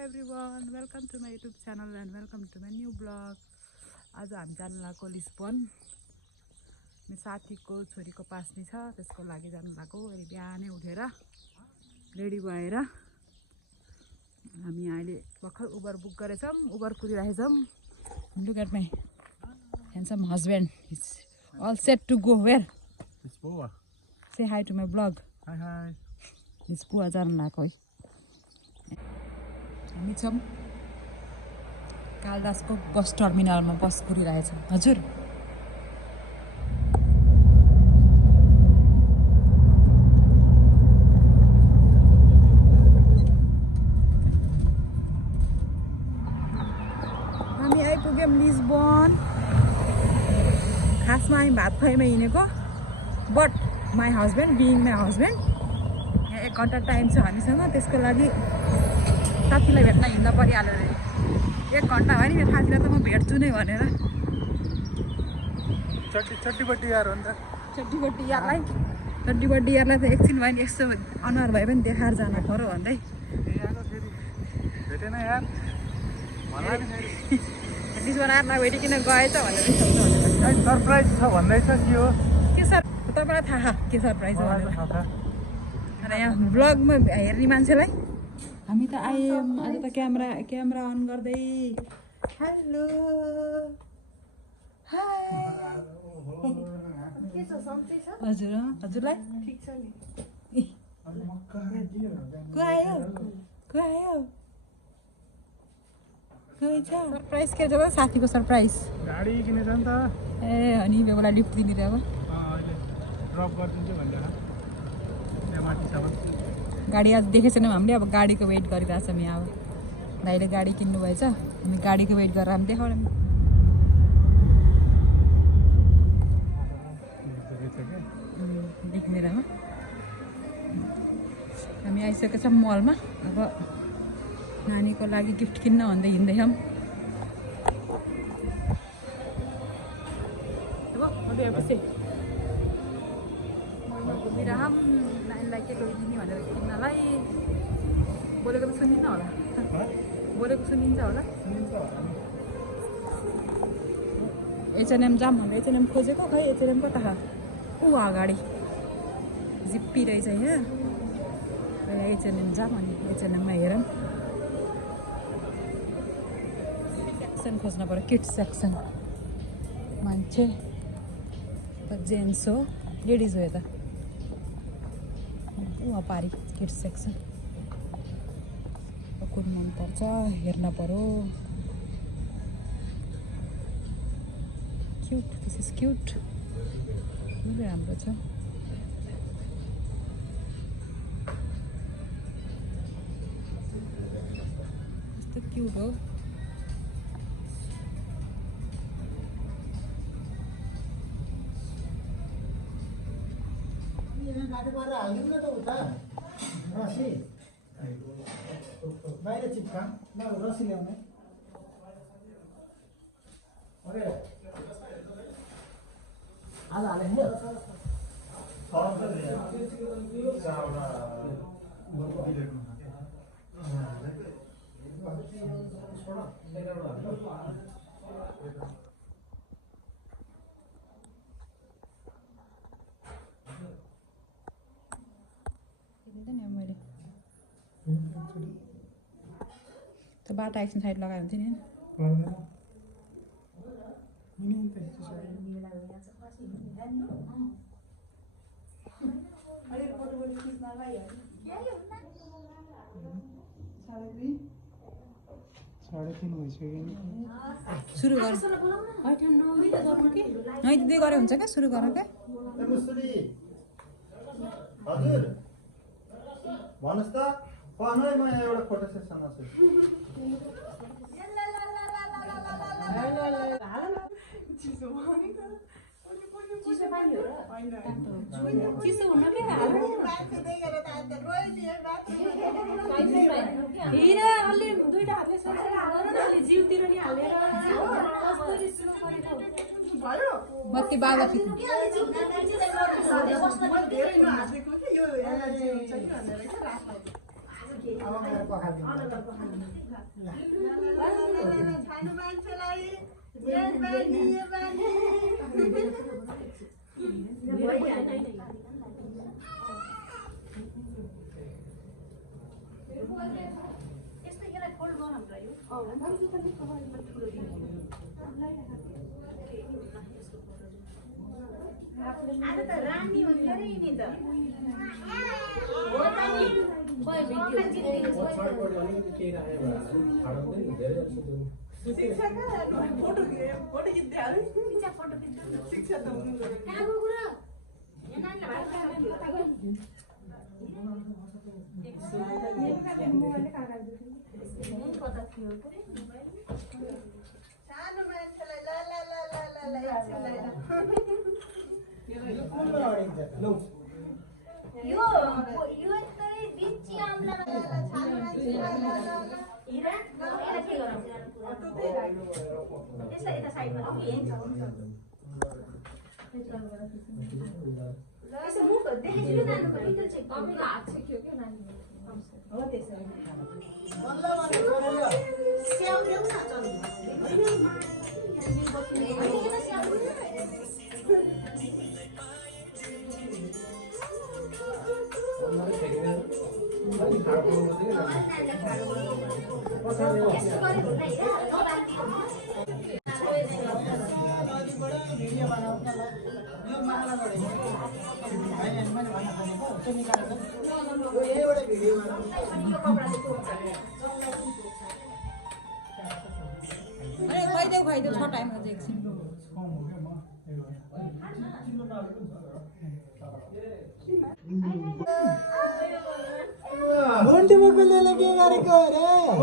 everyone, welcome to my YouTube channel and welcome to my new vlog. आज हामी जान लागेको लिस्बन। मेरो साथीको छोरीको पास्नी छ, त्यसको लागि जान लागेको। अनि बिहानै उठेर रेडी भएर हामी अहिले भर्खर उबर बुक गरेछौं, उबर कुदिरहेछौं। Look at my handsome husband. He's all set to go where? Lisboa. Say hi to my vlog. Hi. Lisboa जान लागेको है। हामी छौं कालदासको बस टर्मिनलमा बस कुदिरहेछ। हजुर हामी आइपुग्यौं लिस्बन। खासमा हामी भात खुवाइमा हिँडेको, but my husband being my husband यहाँ 1 घन्टा टाइम छ हामीसँग। त्यसको लागि साथीलाई भेट्न हिँड्दा परिहाल्यो अरे। 1 घन्टा भयो नि मेरो साथीलाई त म भेट्छु नै भनेर। चट्टीबट्टी यार हो नि त। चट्टीबट्टी यारलाई त एकछिन भयो नि यस्तो अनुहार भए पनि देखाएर जान पर्यो भन्दै भेटेन यार मलाई नि एटलिस्ट बनाएर नभेटिकन गएछ भनेर सोच्नु भनेर सरप्राइज छ भन्दैछ के हो के सर तपाईँलाई थाहा के सरप्राइज हो भनेर। थाहा अनि यहाँ भ्लगमा हेर्ने मान्छेलाई हामी त आयौँ आज त क्यामेरा अन गर्दै। हेलो हाय हजुर हजुरलाई ठिक छ नि। को आयो कोही छ सरप्राइज के जब साथीको सरप्राइज गाडी किनेछ नि त। ए अनि बेला लिफ्ट दिने रे अब अहिले ड्रप गरिदिन्छु भनेर यहाँ माथिसम्म। गाडी आज देखेको छैनौँ हामीले। अब गाडीको वेट गरिरहेछौँ यहाँ। अब दाइले गाडी किन्नु भएछ, हामी गाडीको वेट गरेर हामी देखाउँ। देख्ने रह हामी आइसकेको छौँ मलमा। अब नानीको लागि गिफ्ट किन्न भन्दै हिँड्दैछौँ। मलमा घुमिरहौँ नानीलाई के ल्याइदिने भनेर किन्नलाई। बोलेको त सुनिन्छ होला, बोलेको सुनिन्छ होला। H&M जाम भन्दा H&M खोजेको, खै H&M कता छ? ऊ अगाडि जिप्पी रहेछ यहाँ। H&M जाम अनि H&M-मा हेरौँ। सेक्सन खोज्नु पर्यो, किड्स सेक्सन। मान्छे त जेन्ट्स हो, लेडिज हो यता। ऊ पारी किड्स सेक्सन कुन मनपर्छ हेर्न पर्यो। क्युट, दिस इज क्युट, राम्रो छ। यस्तो क्युट हो। बाहिर चिप्का ल रसी ल्याउने आज हाले हैन मैले त्यो बाटा एकछिन साइड लगायो हुन्छ नि। सुरु गर नै दिँदै गरे हुन्छ क्या। सुरु गर क्या। हजुर भन्नुहोस् त पढ्नु है। म यहाँ एउटा फोटो सेसनमा छु। चिसो हुन के हिरा अलि दुईटा हातले सरसरी जिउतिर नि हालेर बत्ती बाबा खिच्नु। खानु मान्छेलाई बानी यस्तो यसलाई फोल्ड गर हामीलाई यो आज त रानी हो नि नि त हो त नि फोटो खिच्दै हाल्नु फोटो खिच्दै शिक्षा त हुनु कहाँको कुरा यहाँ सानो मान्छेलाई ल ल ल ल ल यो चाहिँ बिची आम्ला सानो मान्छेलाई ल ल हिरा यसलाई के गरौँ यसलाई यता साइडमा यसो मुखहरू देखेको नानीको पितल चाहिँ तपाईँको हात छेक्यो क्या नानी हो त्यसरी स्याउ ल्याउ न चल्नु खाइदेऊ छ टाइममा चाहिँ एकछिन घन्टी मुकुलले के गरेको अरे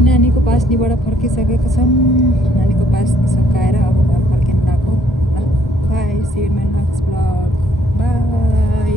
नानीको पास्नीबाट फर्किसकेको छौँ नानीको पास्नी सकाएर अब घर फर्किन लाग्यो bye see you in my next blog by